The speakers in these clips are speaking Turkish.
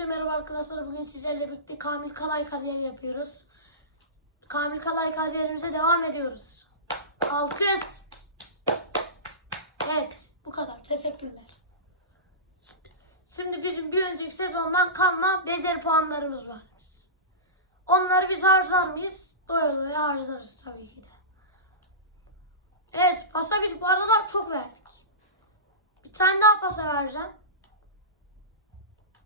Hepinize merhaba arkadaşlar. Bugün sizlerle birlikte Kamil Kalay kariyeri yapıyoruz. Kamil Kalay kariyerimize devam ediyoruz. Alkış. Evet, bu kadar. Teşekkürler. Şimdi bizim bir önceki sezondan kalma bezer puanlarımız var. Onları biz harcar mıyız? Doya doya harcarız tabii ki de. Evet, pasa biz bu aralar çok verdik. Bir tane daha pasa vereceğim.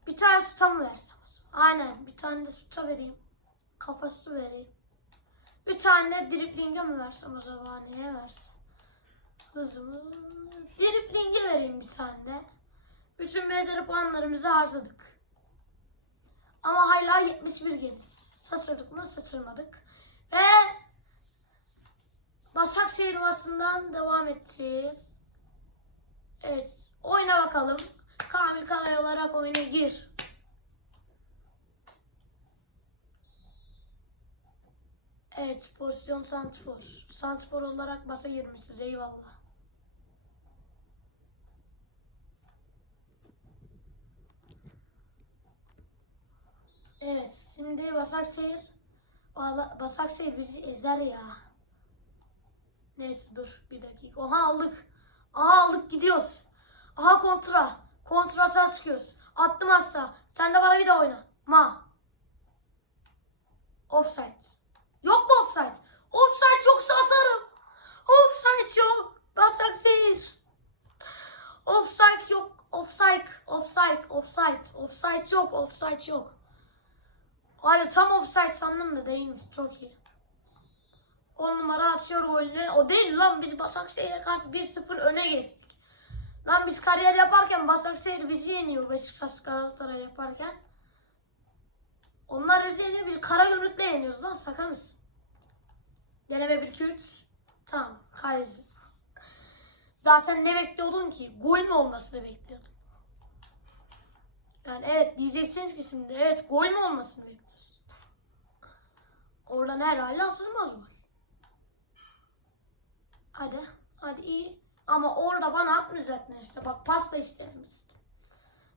Bir tane süta mı versem? Aynen. Bir tane de süta vereyim. Kafası vereyim. Bir tane de driplinge mi versem acaba? Neye versem? Hızımı... Driplinge vereyim bir tane de. Bütün beceri puanlarımızı harcadık. Ama hala 71 geniş. Saçırdık mı? Saçırmadık. Ve Başakşehir maçından devam edeceğiz. Evet. Oyna bakalım. Kamil olarak oyuna gir. Evet, pozisyon Santifor. Santifor olarak maça girmişiz, eyvallah. Evet, şimdi Başakşehir Başakşehir bizi ezer ya. Neyse dur bir dakika. Oha aldık. Aha aldık gidiyoruz. Aha kontra. Kontrata çıkıyoruz. Attım aşağı. Sen de bana bir de oyna. Ma. Offside. Yok mu offside? Offside yoksa atarım. Offside yok. Başakşehir. Offside yok. Offside. Offside. Offside. Offside yok. Offside yok. Ya tam offside sandım da değilmiş. Çok iyi. 10 numara atıyor golünü. O değil lan biz Başakşehir'e karşı 1-0 öne geçtik. Lan biz kariyer yaparken Başakşehir bizi yeniyor Beşiktaş Galatasaray yaparken. Onlar bizi yeniyor biz Karagümrük'le yeniyoruz lan şaka mısın? Deneme 1 2 3. Tamam kaleci. Zaten ne bekliyordun ki? Gol mü olmasını bekliyordun? Yani evet diyeceksiniz ki şimdi evet gol mü olmasını bekliyorsun? Oradan herhalde atılmaz gol. Hadi. Hadi iyi. Ama orada bana atmayacaktın işte. Bak pasta istememiştim.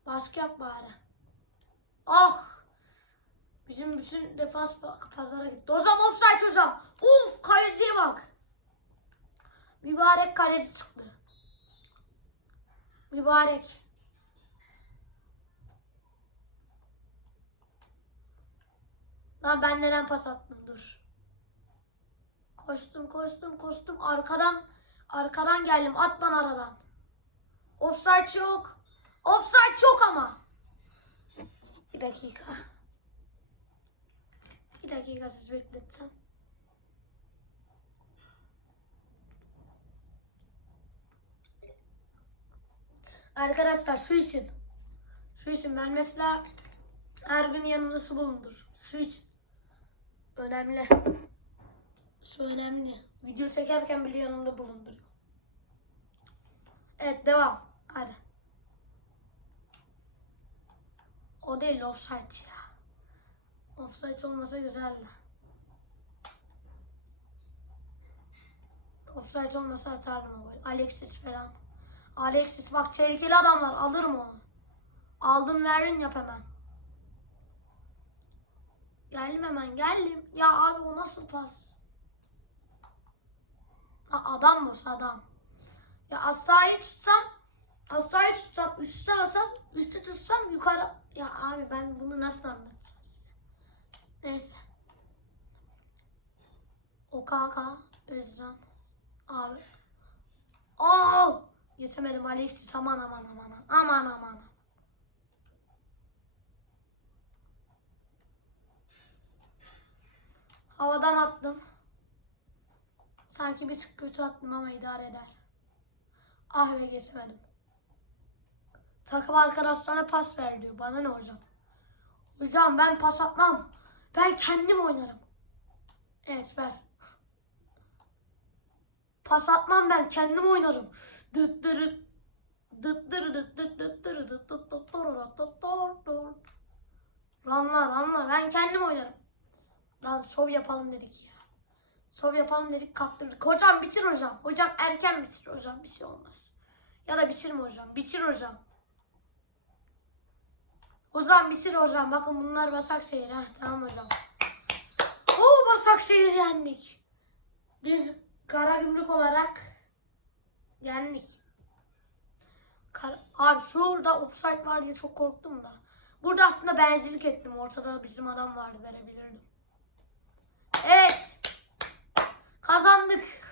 Baskı yap bari. Ah! Bizim bütün defans pa- pazara gitti. Hocam offside hocam. Uf kaleciye bak. Mübarek kaleci çıktı. Mübarek. Lan ben neden pas attım dur. Koştum koştum koştum arkadan arkadan geldim at bana aradan. Offside yok. Offside yok ama. Bir dakika. Bir dakika siz bekletsem. Arkadaşlar su için. Su için ben mesela her gün yanımda su bulundur. Su için. Önemli. Su önemli. Video çekerken bile yanımda bulunduruyor. Evet devam. Hadi. O değil offside ya. Offside olmasa güzeldi. Offside olmasa atardım o gol. Alexis falan. Alexis bak tehlikeli adamlar alır mı onu? Aldın verdin yap hemen. Geldim hemen geldim. Ya abi o nasıl pas? Ha, adam mı adam? Ya asayı tutsam asayı tutsam üstte alsam üstte tutsam yukarı ya abi ben bunu nasıl anlatacağım size? Neyse. OKK Özcan abi. Aa! Geçemedim Alexis aman aman aman aman aman. Havadan attım. Sanki bir tık kötü attım ama idare eder. Ah be geçemedim. Takım arkadaşlarına pas ver diyor. Bana ne hocam? Hocam ben pas atmam. Ben kendim oynarım. Evet ver. Pas atmam ben kendim oynarım. Dıt dırı. Ben kendim oynarım. Lan şov yapalım dedik ya. Şov yapalım dedik kaptırdık. Hocam bitir hocam. Hocam erken bitir hocam bir şey olmaz. Ya da bitirme hocam. Bitir hocam. Hocam bitir hocam. Bakın bunlar Başakşehir. Ha, tamam hocam. Oo Başakşehir yendik. Biz Karagümrük olarak yendik. Kar Abi şurada offside var diye çok korktum da. Burada aslında bencillik ettim. Ortada bizim adam vardı verebilirdim. Evet. Kazandık.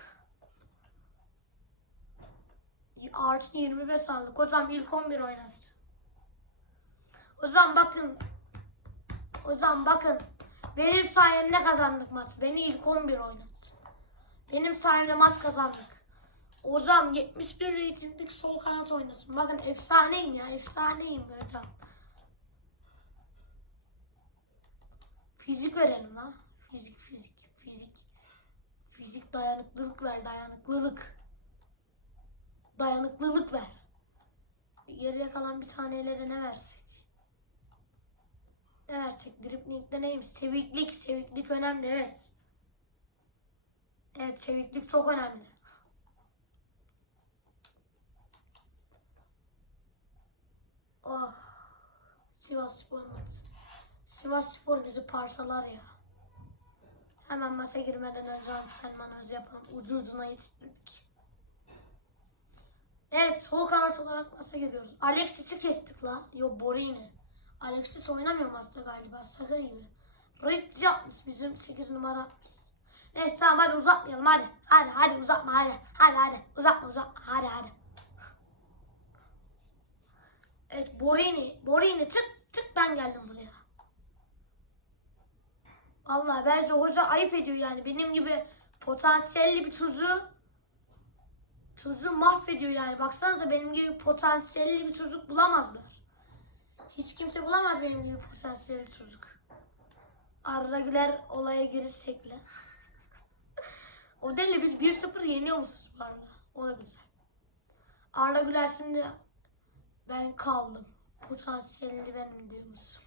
Artı 25 aldık. Hocam ilk 11 oynadı. Hocam bakın. Hocam bakın. Benim sayemde kazandık maç. Beni ilk 11 oynadı. Benim sayemde maç kazandık. Hocam 71 ratinglik sol kanat oynasın. Bakın efsaneyim ya. Efsaneyim böyle tam. Fizik verelim. Fizik, fizik, fizik. Dayanıklılık ver, dayanıklılık. Dayanıklılık ver. Geriye kalan bir taneyle de ne versek? Ne versek? Dripling'de neymiş? Seviklik, seviklik önemli evet. Evet, seviklik çok önemli. Oh. Sivas Spor maçı. Sivas Spor bizi parçalar ya. Hemen maça girmeden önce antrenmanımızı yapalım. Ucu ucuna yetiştirdik. Evet sol kanat olarak maça gidiyoruz. Alexis'i kestik la. Yo Borini. Alexis oynamıyor maçta galiba. Şaka gibi. Rich yapmış bizim 8 numara atmış. Neyse tamam hadi uzatmayalım hadi. Hadi hadi uzatma hadi. Hadi hadi uzatma uzatma hadi hadi. Evet Borini. Borini çık çık ben geldim buraya. Vallahi bence hoca ayıp ediyor yani. Benim gibi potansiyelli bir çocuğu çocuğu mahvediyor yani. Baksanıza benim gibi potansiyelli bir çocuk bulamazlar. Hiç kimse bulamaz benim gibi potansiyelli çocuk. Arda Güler olaya giriş şekli. o değil biz 1-0 yeniyormuşuz bu arada. O da güzel. Arda Güler şimdi ben kaldım. Potansiyelli benim diyormuş.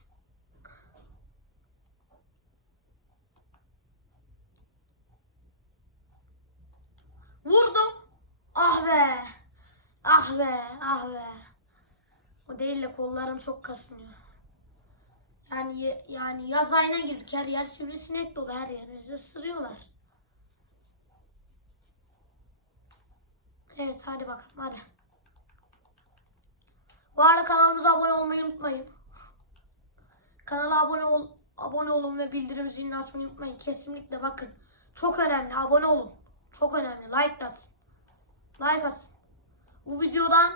Vurdum. Ah be. Ah be. Ah be. O değil de kollarım çok kasınıyor. Yani yani yaz ayına girdik her yer sivrisinek dolu her yerimizi ısırıyorlar. Evet hadi bakalım hadi. Bu arada kanalımıza abone olmayı unutmayın. Kanala abone ol abone olun ve bildirim zilini açmayı unutmayın. Kesinlikle bakın. Çok önemli. Abone olun. Çok önemli. Like atsın. Like atsın. Bu videodan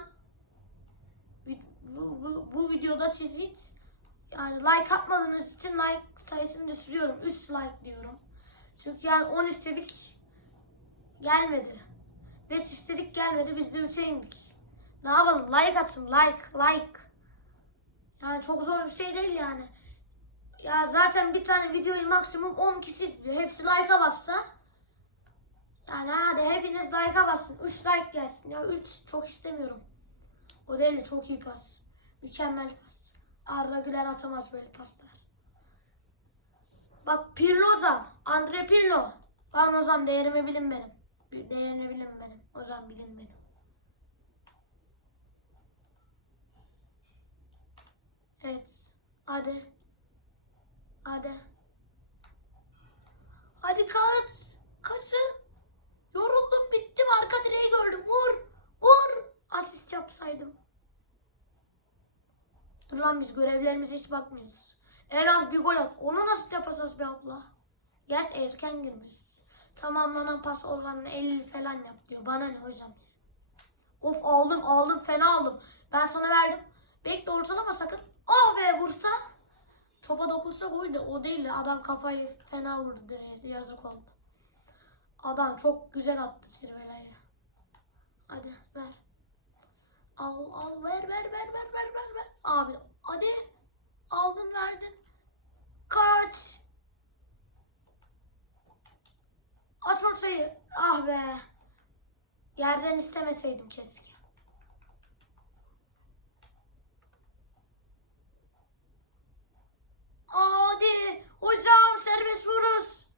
bu, bu, bu videoda siz hiç yani like atmadığınız için like sayısını düşürüyorum. 3 like diyorum. Çünkü yani 10 istedik gelmedi. 5 istedik gelmedi. Biz de 3'e indik. Ne yapalım? Like atın. Like. Like. Yani çok zor bir şey değil yani. Ya zaten bir tane videoyu maksimum 10 kişi izliyor. Hepsi like'a bassa yani hadi hepiniz like'a basın. 3 like gelsin. Ya 3 çok istemiyorum. O değil de çok iyi pas. Mükemmel pas. Arda Güler atamaz böyle paslar. Bak Pirlo hocam. Andre Pirlo. Ben hocam değerimi bilin benim. Değerini bilin benim. Hocam bilin benim. Evet. Hadi. Hadi. Hadi kaç. Kaçın. Yoruldum bittim arka direği gördüm. Vur. Vur. Asist yapsaydım. Dur lan biz görevlerimize hiç bakmıyoruz. En az bir gol at. Onu nasıl yapacağız be abla? Gerçi erken girmişiz. Tamamlanan pas oranını 50 falan yap diyor. Bana ne hocam? Of aldım aldım fena aldım. Ben sana verdim. Bekle ortalama sakın. Ah be vursa. Topa dokunsa gol de o değil de adam kafayı fena vurdu direğe. Yazık oldu. Adam çok güzel attı Sirvela'yı. Hadi ver. Al al ver ver ver ver ver ver ver. Abi hadi. Aldın verdin. Kaç. Aç ortayı. Ah be. Yerden istemeseydim keşke. Hadi. Hocam serbest vuruş.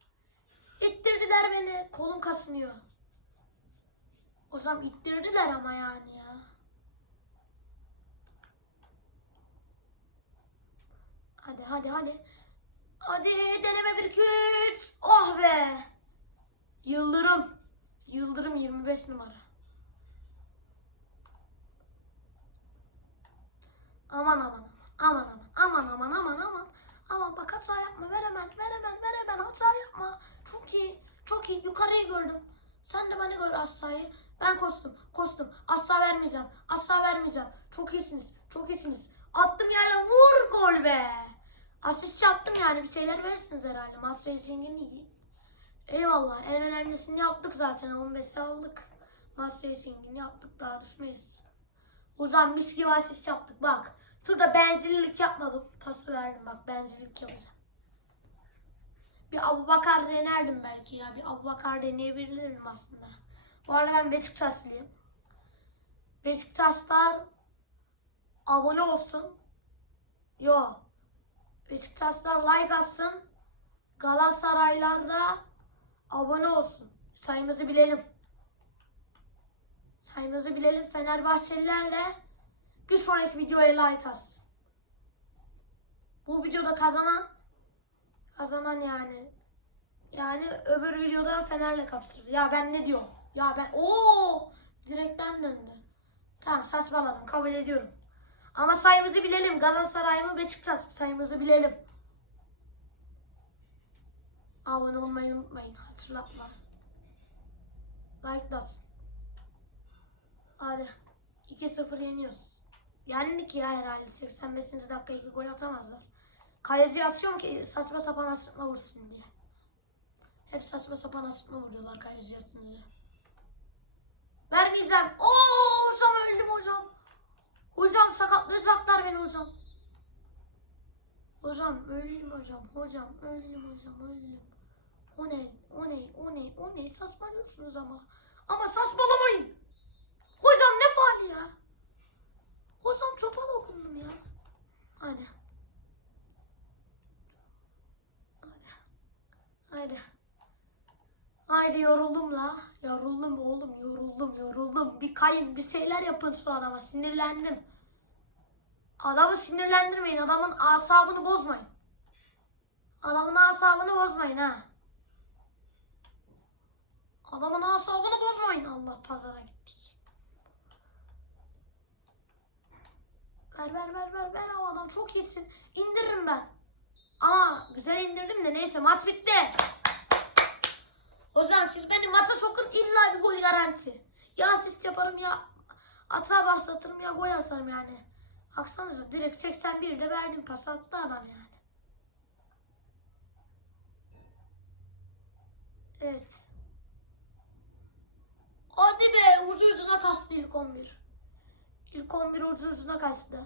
İttirdiler beni. Kolum kasınıyor. Hocam ittirdiler ama yani ya. Hadi hadi hadi. Hadi deneme bir güç. Oh be. Yıldırım. Yıldırım 25 numara. Aman aman aman aman aman aman aman aman aman bak hata yapma ver hemen ver hemen ver hemen. Hata yapma. Çok iyi çok iyi. Yukarıyı gördüm. Sen de beni gör Aslı'yı ben kostum kostum. Asla vermeyeceğim asla vermeyeceğim. Çok iyisiniz çok iyisiniz. Attım yerle vur gol be. Asist yaptım yani. Bir şeyler verirsiniz herhalde. Master Racing'in iyi. Eyvallah. En önemlisini yaptık zaten. 15'i aldık. Master Racing'ini yaptık. Daha düşmeyiz. Ozan mis gibi asist yaptık. Bak. Şurada benzinlik yapmadım. Pası verdim bak benzinlik yapacağım. Bir Abubakar denerdim belki ya. Bir Abubakar deneyebilirim aslında. Bu arada ben Beşiktaşlıyım. Beşiktaşlar abone olsun. Yo. Beşiktaşlar like atsın. Galatasaraylar da abone olsun. Sayımızı bilelim. Sayımızı bilelim Fenerbahçeliler de bir sonraki videoya like atsın. Bu videoda kazanan kazanan yani yani öbür videoda Fener'le kapışır. Ya ben ne diyorum? Ya ben o direkten döndü. Tamam saçmaladım kabul ediyorum. Ama sayımızı bilelim. Galatasaray mı Beşiktaş mı? sayımızı bilelim. Abone olmayı unutmayın. Hatırlatma. Like da. Hadi. 2-0 yeniyoruz. Yendik ya herhalde. 85. dakika 2 gol atamazlar. Kaleci atıyorum ki saçma sapan asırtma vursun diye. Hep saçma sapan asırtma vuruyorlar kaleci atınca. Vermeyeceğim. Oo hocam öldüm hocam. Hocam sakatlayacaklar beni hocam. Hocam öldüm hocam. Hocam öldüm hocam öldüm. O ne? O ne? O ne? O ne? Saçmalıyorsunuz ama. Ama saçmalamayın. Hocam ne faali ya? Hocam çopa dokundum ya. Hadi. Hadi. Haydi. Haydi yoruldum la. Yoruldum oğlum yoruldum yoruldum. Bir kayın bir şeyler yapın şu adama sinirlendim. Adamı sinirlendirmeyin. Adamın asabını bozmayın. Adamın asabını bozmayın ha. Adamın asabını bozmayın. Allah pazara gittik. Ver ver ver ver ver havadan çok iyisin. İndiririm ben. Ama güzel indirdim de neyse maç bitti. Hocam siz beni maça sokun illa bir gol garanti. Ya asist yaparım ya hata başlatırım ya gol atarım yani. Baksanıza direkt 81'de verdim pas attı adam yani. Evet. Hadi be ucu ucuna kastı ilk 11. İlk 11 ucu ucuna kaçtı.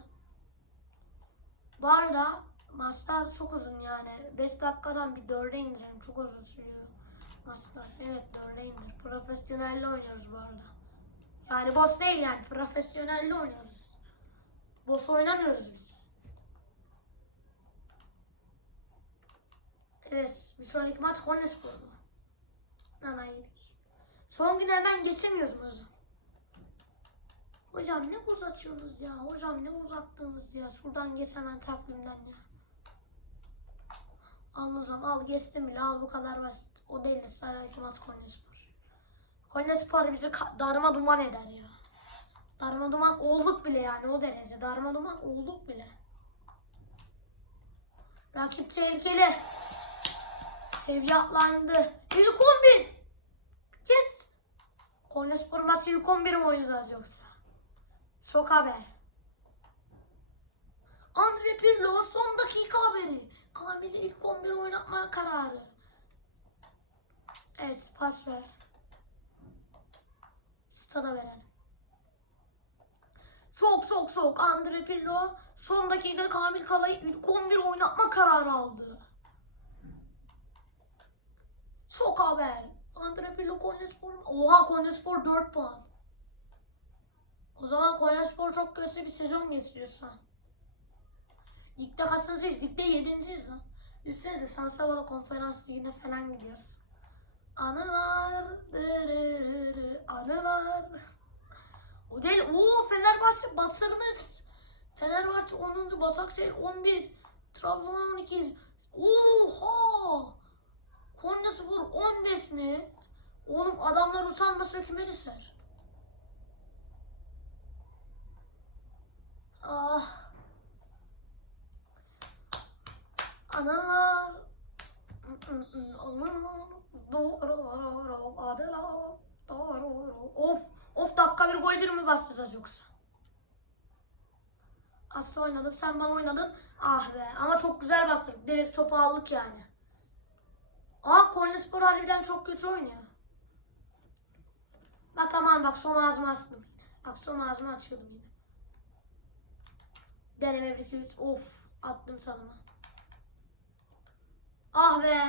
Bu arada maçlar çok uzun yani. 5 dakikadan bir 4'e indirelim. Çok uzun sürüyor maçlar. Evet 4'e indir. Profesyonelle oynuyoruz bu arada. Yani boss değil yani. Profesyonelle oynuyoruz. Boss oynamıyoruz biz. Evet. Bir sonraki maç Konyaspor'da. Nana yedik. Son gün hemen geçemiyoruz mu hocam? Hocam ne uzatıyorsunuz ya? Hocam ne uzattınız ya? Şuradan geç hemen takvimden ya. Al hocam al geçtim bile al bu kadar basit. O değil de sadece maç Konyaspor. Konyaspor bizi darma duman eder ya. Darma duman olduk bile yani o derece. Darma duman olduk bile. Rakip tehlikeli. Seviye atlandı. İlk 11. Yes. Konyaspor maçı ilk 11 mi oynayacağız yoksa? Sok haber. Andre Pirlo son dakika haberi. Kamil'i ilk 11 oynatma kararı. Evet pas ver. Stada verelim. Çok çok çok Andre Pirlo son dakika Kamil Kalay'ı ilk 11 oynatma kararı aldı. Çok haber. Andre Pirlo Konyaspor. Oha Konyaspor 4 puan. O zaman Konyaspor çok kötü bir sezon geçiriyor şu an. Ligde kaçıncıyız? Ligde yedinciyiz lan. Üstelik de San Sabalo konferans ligine falan gidiyoruz. Anılar, dırırırı, anılar. O değil, ooo Fenerbahçe batırmış. Fenerbahçe 10. Başakşehir 11. Trabzon 12. Oha! Konyaspor 15 mi? Oğlum adamlar usanmasa kime düşer? Ah. Doğru. Of. Of dakika bir gol bir mi bastıracağız yoksa? Aslı oynadım. Sen bana oynadın. Ah be. Ama çok güzel bastırdık. Direkt topu aldık yani. Aa Konyaspor harbiden çok kötü oynuyor. Bak aman bak son ağzımı açtım. Bak son ağzımı açıyordum yine. Deneme 1 3 of attım sanıma. Ah be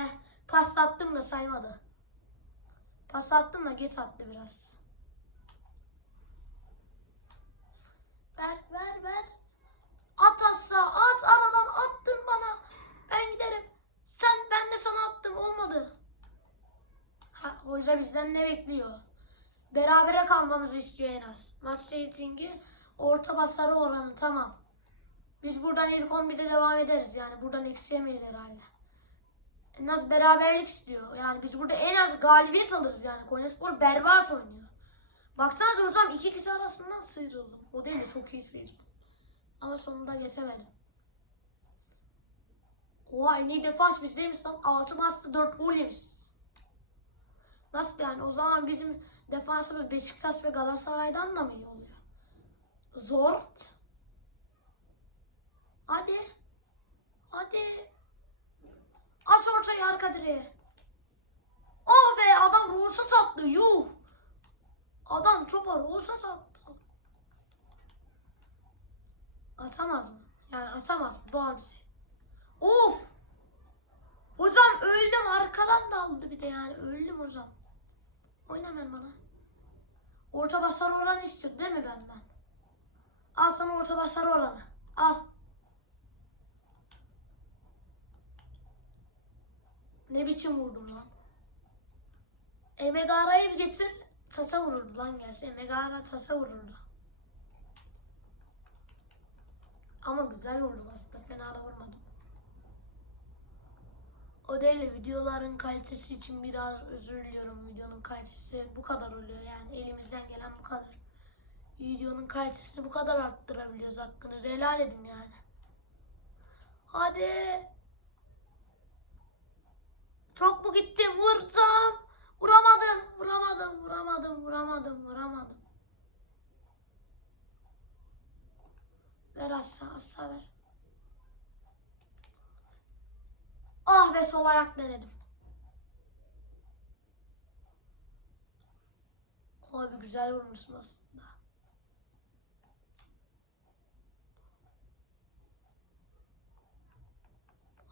pas attım da saymadı. Pas attım da geç attı biraz. Ver ver ver. At assa at aradan attın bana. Ben giderim. Sen ben de sana attım olmadı. Ha, hoca bizden ne bekliyor? Berabere kalmamızı istiyor en az. Maç reytingi orta basarı oranı tamam. Biz buradan ilk 11'de devam ederiz yani. Buradan eksiyemeyiz herhalde. En az beraberlik istiyor. Yani biz burada en az galibiyet alırız yani. Konyaspor berbat oynuyor. Baksanıza hocam iki kişi arasından sıyrıldım. O değil de çok iyi sıyrıldım. Ama sonunda geçemedim. Oha en iyi defans bizdeymiş lan. 6 maçta 4 gol yemişiz. Nasıl yani? O zaman bizim defansımız Beşiktaş ve Galatasaray'dan da mı iyi oluyor? Zort. Hadi. Hadi. Aç ortayı arka direğe. Oh be adam ruhsat attı. Yuh. Adam topa ruhsat attı. Atamaz mı? Yani atamaz mı? Doğal bir şey. Of. Hocam öldüm arkadan daldı bir de yani öldüm hocam. Oyna hemen bana. Orta basar oranı istiyor değil mi benden? Al sana orta basar oranı. Al. Ne biçim vurdun lan? Emegara'yı bir geçir. Çasa vururdu lan gerçi. Emegara çasa vururdu. Ama güzel vurdum aslında. Fena da vurmadım. O değil de videoların kalitesi için biraz özür diliyorum. Videonun kalitesi bu kadar oluyor yani. Elimizden gelen bu kadar. Videonun kalitesini bu kadar arttırabiliyoruz. Hakkınızı helal edin yani. Hadi. Çok mu gittim? Vuracağım. Vuramadım. Vuramadım. Vuramadım. Vuramadım. Vuramadım. Ver aşağı aşağı ver. Ah be sol ayak denedim. Abi güzel vurmuşsun aslında.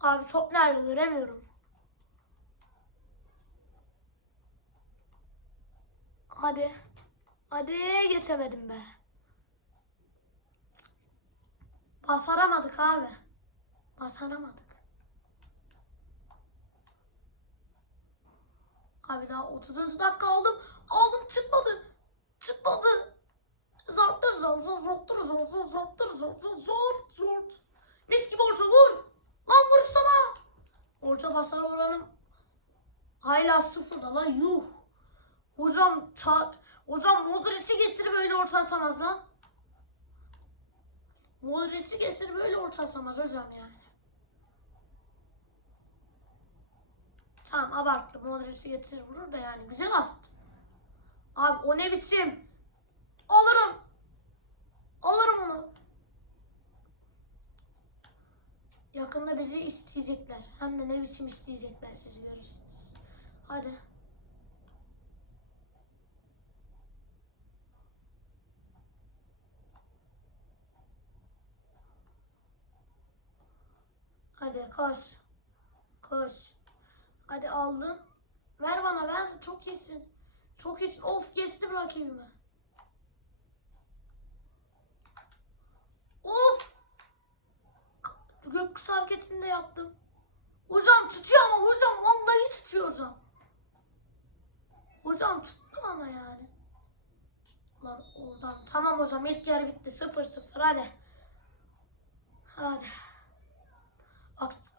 Abi çok nerede göremiyorum. Hadi. Hadi geçemedim be. Basaramadık abi. Basaramadık. Abi daha 30. dakika aldım. Aldım çıkmadı. Çıkmadı. Zortur zor zor zortur zor zor zortur zor zor zor zor. Mis gibi orta vur. Lan vursana. Orta basar oranım hala sıfırda lan yuh. Hocam ta, hocam Modric'i getir böyle orta atamaz lan. Modric'i getir böyle orta atamaz hocam yani. Tamam abarttım. Modric'i getir vurur da yani güzel astım. Abi o ne biçim? Alırım. Alırım onu. Yakında bizi isteyecekler. Hem de ne biçim isteyecekler siz görürsünüz. Hadi. Hadi koş. Koş. Hadi aldın. Ver bana ver. Çok iyisin. Çok iyisin. Of geçtim rakibimi. Of. Gökkuşu hareketini de yaptım. Hocam tutuyor ama hocam vallahi tutuyor hocam. Hocam tuttu ama yani. Lan oradan. Tamam hocam ilk yer bitti. 0-0 hadi. Hadi.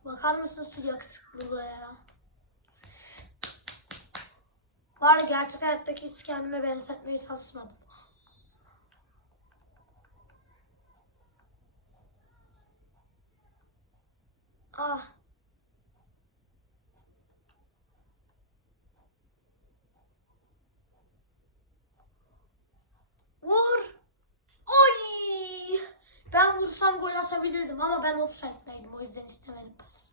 Bakar mısın şu yakışıklılığa ya? Var ya gerçek hayattaki hiç kendime benzetmeye çalışmadım. Ah. Vur. Oy. Ben vursam gol atabilirdim ama ben offside'daydım. O yüzden istemedim pas.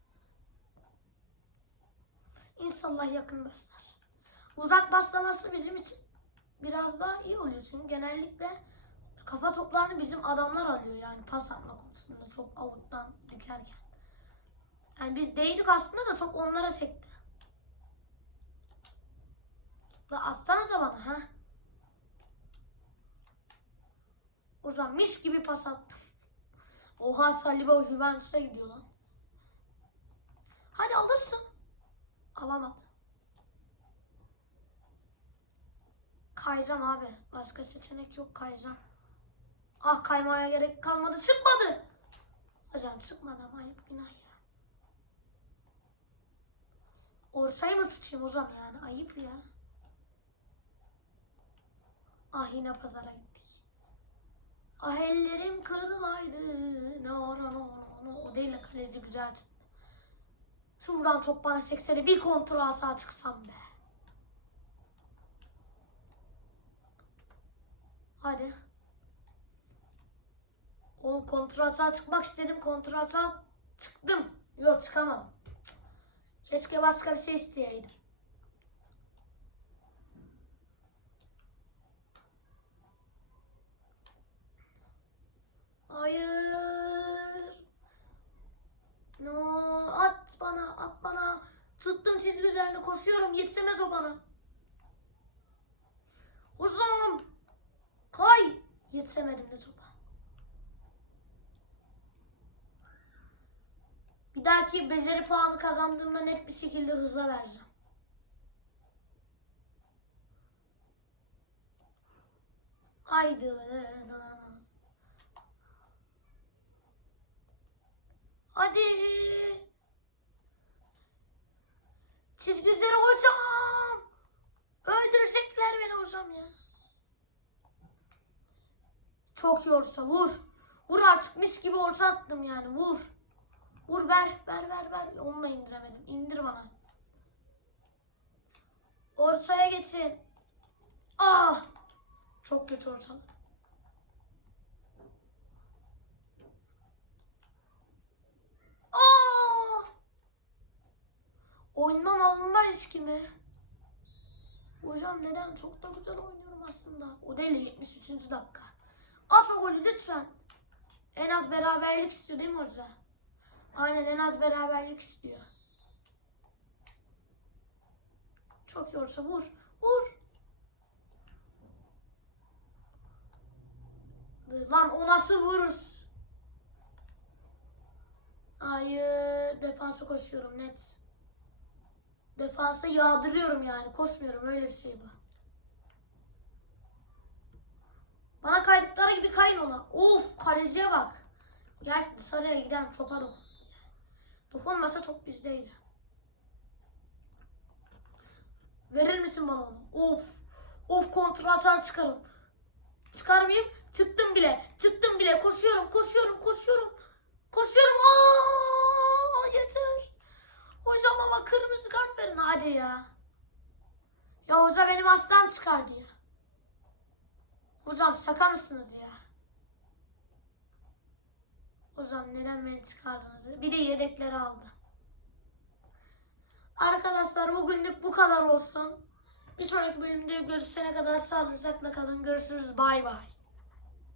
İnşallah yakın baslar. Uzak baslaması bizim için biraz daha iyi oluyor. Çünkü genellikle kafa toplarını bizim adamlar alıyor. Yani pas atma konusunda çok avuttan dikerken. Yani biz değdik aslında da çok onlara çekti. La atsanıza bana ha. O zaman mis gibi pas attım. Oha Saliba Juventus'a gidiyor lan. Hadi alırsın. Alamadı. Kayacağım abi. Başka seçenek yok kayacağım. Ah kaymaya gerek kalmadı. Çıkmadı. Hocam çıkmadı ama ayıp günah ya. Orsayı mı tutayım hocam yani? Ayıp ya. Ah yine pazara gittik. Ah ellerim kırılaydı. No no no no no. O değil de kaleci güzel çıktı. Şuradan top bana seksene bir kontrol alsa çıksam be. Hadi. Oğlum kontrata çıkmak istedim. Kontrata çıktım. Yok çıkamadım. Cık. Keşke başka bir şey isteyeydim. Hayır. No, at bana, at bana. Tuttum çizgi üzerine koşuyorum. Yetişemez o bana. Uzun. Kay. Yetişemedim de topa. Bir dahaki beceri puanı kazandığımda net bir şekilde hıza vereceğim. Haydi. Hadi. Çizgi üzeri hocam. Öldürecekler beni hocam ya. Çok iyi vur. Vur artık mis gibi orta attım yani vur. Vur ver ver ver ver. Onu da indiremedim. İndir bana. Ortaya geçin. Ah. Çok kötü ortalık. Aa! Oyundan alınma riski mi? Hocam neden? Çok da güzel oynuyorum aslında. O değil 73. dakika. At o golü lütfen. En az beraberlik istiyor değil mi hoca? Aynen en az beraberlik istiyor. Çok iyi orta vur. Vur. Lan o nasıl vururuz? Hayır. Defansa koşuyorum net. Defansa yağdırıyorum yani. Koşmuyorum. Öyle bir şey bu. Bana kaydıkları gibi kayın ona. Of kaleciye bak. Gerçekten sarıya giden topa dokun. Dokunmasa çok bizdeydi. Verir misin bana onu? Of. Of kontrata çıkarım. Çıkar mıyım? Çıktım bile. Çıktım bile. Koşuyorum, koşuyorum, koşuyorum. Koşuyorum. Aa, yeter. Hocam ama kırmızı kart verin hadi ya. Ya hoca benim aslan çıkardı ya. Hocam şaka mısınız ya? Hocam neden beni çıkardınız? Bir de yedekleri aldı. Arkadaşlar bugünlük bu kadar olsun. Bir sonraki bölümde görüşene kadar sağlıcakla kalın. Görüşürüz. Bay bay.